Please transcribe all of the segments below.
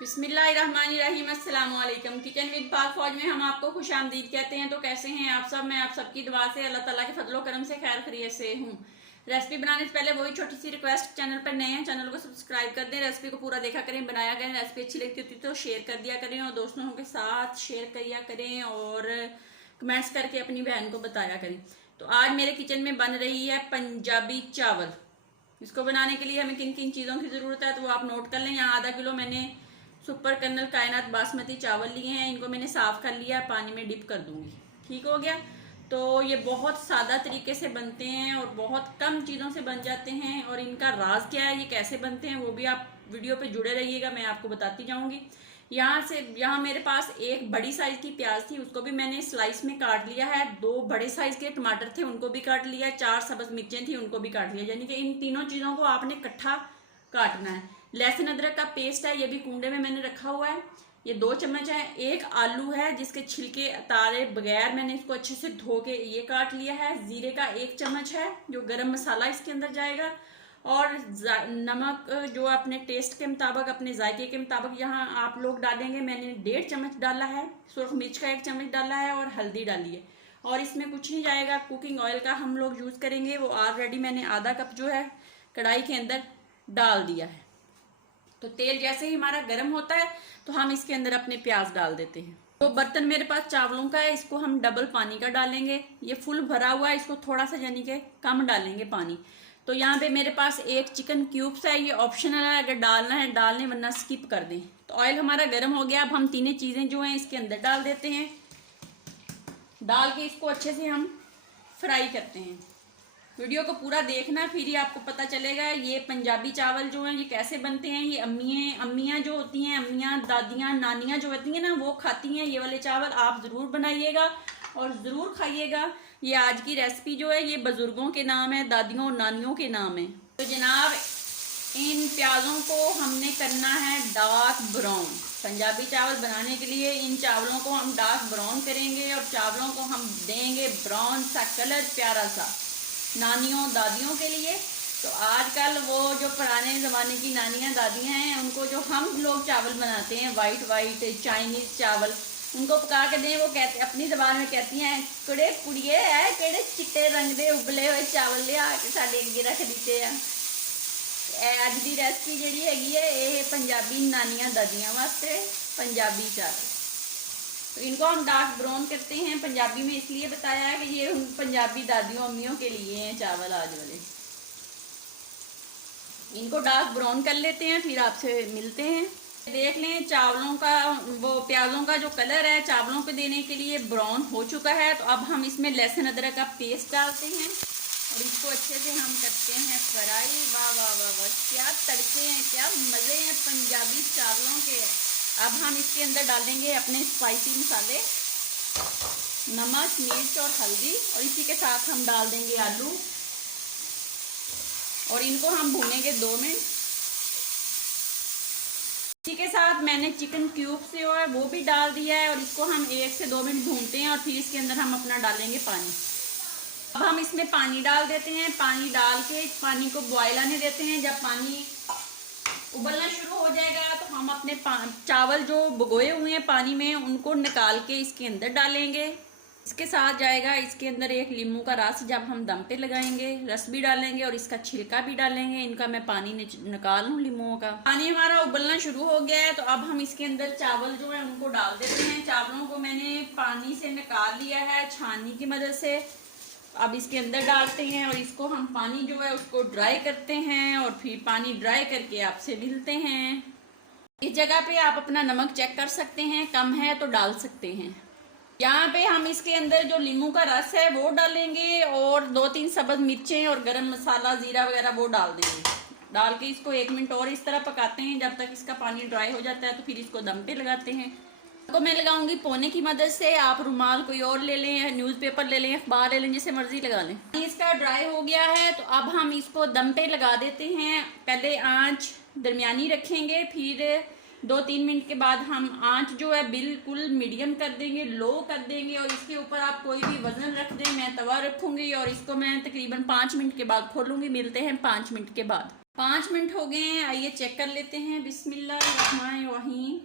बिस्मिल्लाहिर्रहमानिर्रहीम। अस्सलाम वालेकुम। किचन विद पाक फौज में हम आपको खुश आमदीद कहते हैं। तो कैसे हैं आप सब? मैं आप सबकी दुआ से अल्लाह ताला के फजलो करम से खैर खैरियत से हूँ। रेसिपी बनाने से पहले वही छोटी सी रिक्वेस्ट, चैनल पर नए हैं चैनल को सब्सक्राइब कर दें, रेसिपी को पूरा देखा करें, बनाया करें। रेसिपी अच्छी लगती होती तो शेयर कर दिया करें और दोस्तों के साथ शेयर किया करें और कमेंट्स करके अपनी बहन को बताया करें। तो आज मेरे किचन में बन रही है पंजाबी चावल। इसको बनाने के लिए हमें किन किन चीज़ों की ज़रूरत है तो वो आप नोट कर लें। यहाँ आधा किलो मैंने सुपर कर्नल कायनात बासमती चावल लिए हैं। इनको मैंने साफ कर लिया, पानी में डिप कर दूंगी। ठीक हो गया। तो ये बहुत सादा तरीके से बनते हैं और बहुत कम चीज़ों से बन जाते हैं। और इनका राज क्या है, ये कैसे बनते हैं, वो भी आप वीडियो पे जुड़े रहिएगा, मैं आपको बताती जाऊंगी। यहाँ मेरे पास एक बड़ी साइज की प्याज थी, उसको भी मैंने स्लाइस में काट लिया है। 2 बड़े साइज के टमाटर थे, उनको भी काट लिया। 4 सब्ज मिर्चें थी, उनको भी काट लिया। यानी कि इन तीनों चीज़ों को आपने इकट्ठा काटना है। लहसुन अदरक का पेस्ट है, ये भी कूंडे में मैंने रखा हुआ है। ये 2 चम्मच है। एक आलू है जिसके छिलके उतारे बगैर मैंने इसको अच्छे से धो के ये काट लिया है। जीरे का 1 चम्मच है, जो गरम मसाला इसके अंदर जाएगा। और नमक जो अपने टेस्ट के मुताबिक, अपने जायके के मुताबिक यहाँ आप लोग डालेंगे। मैंने 1.5 चम्मच डाला है। सुरख मिर्च का 1 चम्मच डाला है और हल्दी डाली है। और इसमें कुछ नहीं जाएगा, कुकिंग ऑयल का हम लोग यूज करेंगे। वो ऑलरेडी मैंने आधा कप जो है कढ़ाई के अंदर डाल दिया है। तो तेल जैसे ही हमारा गर्म होता है तो हम इसके अंदर अपने प्याज डाल देते हैं। तो बर्तन मेरे पास चावलों का है, इसको हम डबल पानी का डालेंगे। ये फुल भरा हुआ है, इसको थोड़ा सा यानी कि कम डालेंगे पानी। तो यहाँ पे मेरे पास एक चिकन क्यूब्स है, ये ऑप्शनल है, अगर डालना है डालने, वरना स्किप कर दें। तो ऑयल हमारा गर्म हो गया। अब हम तीनों चीजें जो हैं इसके अंदर डाल देते हैं। डाल के इसको अच्छे से हम फ्राई करते हैं। वीडियो को पूरा देखना, फिर ही आपको पता चलेगा ये पंजाबी चावल जो हैं ये कैसे बनते हैं। ये अम्मियाँ जो होती हैं, अम्मियाँ, दादियाँ, नानियाँ जो होती हैं ना, वो खाती हैं ये वाले चावल। आप ज़रूर बनाइएगा और ज़रूर खाइएगा। ये आज की रेसिपी जो है ये बुजुर्गों के नाम है, दादियों और नानियों के नाम है। तो जनाब, इन प्याज़ों को हमने करना है डार्क ब्राउन। पंजाबी चावल बनाने के लिए इन चावलों को हम डार्क ब्राउन करेंगे और चावलों को हम देंगे ब्राउन सा कलर, प्यारा सा, नानियों दादियों के लिए। तो आजकल वो जो पुराने ज़माने की नानियाँ दादियाँ हैं, उनको जो हम लोग चावल बनाते हैं वाइट चाइनीज़ चावल, उनको पका के दें, वो कहते अपनी ज़बान में कहती हैं कड़े कुड़िए है केड़े चिट्टे रंग दे उबले हुए चावल लिया के साडे अगे रख दिते हैं। अज की रेसिपी जी हैगी है ये पंजाबी नानियाँ दादियाँ वास्ते पंजाबी चावल। तो इनको हम डार्क ब्राउन करते हैं। पंजाबी में इसलिए बताया है कि ये पंजाबी दादियों अम्मियों के लिए हैं चावल आज वाले। इनको डार्क ब्राउन कर लेते हैं, फिर आपसे मिलते हैं। देख लें चावलों का, वो प्याज़ों का जो कलर है चावलों को देने के लिए ब्राउन हो चुका है। तो अब हम इसमें लहसुन अदरक का पेस्ट डालते हैं और इसको अच्छे से हम करते हैं फ्राई। वाह वाह वाह वाह, क्या तड़के हैं, क्या मज़े हैं पंजाबी चावलों के। अब हम इसके अंदर डालेंगे अपने स्पाइसी मसाले, नमक, मिर्च और हल्दी, और इसी के साथ हम डाल देंगे आलू और इनको हम भूनेंगे 2 मिनट। इसी के साथ मैंने चिकन क्यूब से जो है वो भी डाल दिया है और इसको हम 1 से 2 मिनट भूनते हैं और फिर इसके अंदर हम अपना डालेंगे पानी। अब हम इसमें पानी डाल देते हैं। पानी डाल के पानी को बॉयल आने देते हैं। जब पानी उबलना शुरू हो जाएगा तो हम अपने चावल जो भिगोए हुए हैं पानी में, उनको निकाल के इसके अंदर डालेंगे। इसके साथ जाएगा इसके अंदर एक नींबू का रस, जब हम दम पे लगाएंगे रस भी डालेंगे और इसका छिलका भी डालेंगे। इनका मैं पानी निकाल लूँ नींबुओं का। पानी हमारा उबलना शुरू हो गया है तो अब हम इसके अंदर चावल जो है उनको डाल देते हैं। चावलों को मैंने पानी से निकाल लिया है छाननी की मदद से। अब इसके अंदर डालते हैं और इसको हम पानी जो है उसको ड्राई करते हैं और फिर पानी ड्राई करके आपसे मिलते हैं। इस जगह पे आप अपना नमक चेक कर सकते हैं, कम है तो डाल सकते हैं। यहाँ पे हम इसके अंदर जो नींबू का रस है वो डालेंगे और 2-3 सब्ज मिर्चें और गरम मसाला, जीरा वगैरह वो डाल देंगे। डाल के इसको 1 मिनट और इस तरह पकाते हैं जब तक इसका पानी ड्राई हो जाता है। तो फिर इसको दम पे लगाते हैं। तो मैं लगाऊंगी पोने की मदद से, आप रुमाल कोई और ले लें, न्यूज़पेपर ले लें, अखबार ले लें, जिसे मर्जी लगा लें। इसका ड्राई हो गया है तो अब हम इसको दम पे लगा देते हैं। पहले आंच दरमियानी रखेंगे, फिर 2-3 मिनट के बाद हम आंच जो है बिल्कुल मीडियम कर देंगे, लो कर देंगे। और इसके ऊपर आप कोई भी वजन रख दें, मैं तवा रखूंगी और इसको मैं तकरीबन 5 मिनट के बाद खोलूंगी। मिलते हैं 5 मिनट के बाद। 5 मिनट हो गए हैं, आइए चेक कर लेते हैं। बिस्मिल्लाहिर्रहमानिर्रहीम।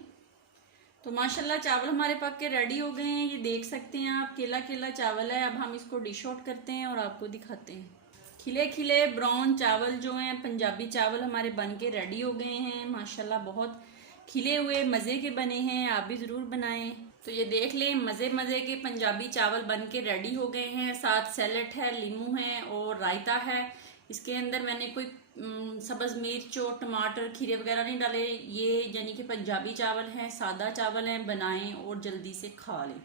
तो माशाल्लाह चावल हमारे पक के रेडी हो गए हैं, ये देख सकते हैं आप, केला केला चावल है। अब हम इसको डिश आउट करते हैं और आपको दिखाते हैं। खिले खिले ब्राउन चावल जो हैं, पंजाबी चावल हमारे बन के रेडी हो गए हैं। माशाल्लाह बहुत खिले हुए मज़े के बने हैं, आप भी ज़रूर बनाएं। तो ये देख लें, मज़े मज़े के पंजाबी चावल बन के रेडी हो गए हैं। साथ सैलेड है, लीमू है और रायता है। इसके अंदर मैंने कोई सब्ज़ मिर्च और टमाटर खीरे वगैरह नहीं डाले। ये यानी कि पंजाबी चावल हैं, सादा चावल हैं। बनाएं और जल्दी से खा लें।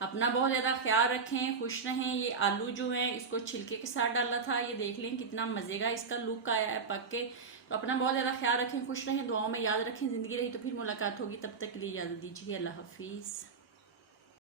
अपना बहुत ज़्यादा ख्याल रखें, खुश रहें। ये आलू जो है इसको छिलके के साथ डाला था, ये देख लें कितना मज़े का इसका लुक आया है पक के। तो अपना बहुत ज़्यादा ख्याल रखें, खुश रहें, दुआओं में याद रखें। ज़िंदगी रही तो फिर मुलाकात होगी, तब तक के लिए इजाज़त दीजिए। अल्लाह हाफिज़।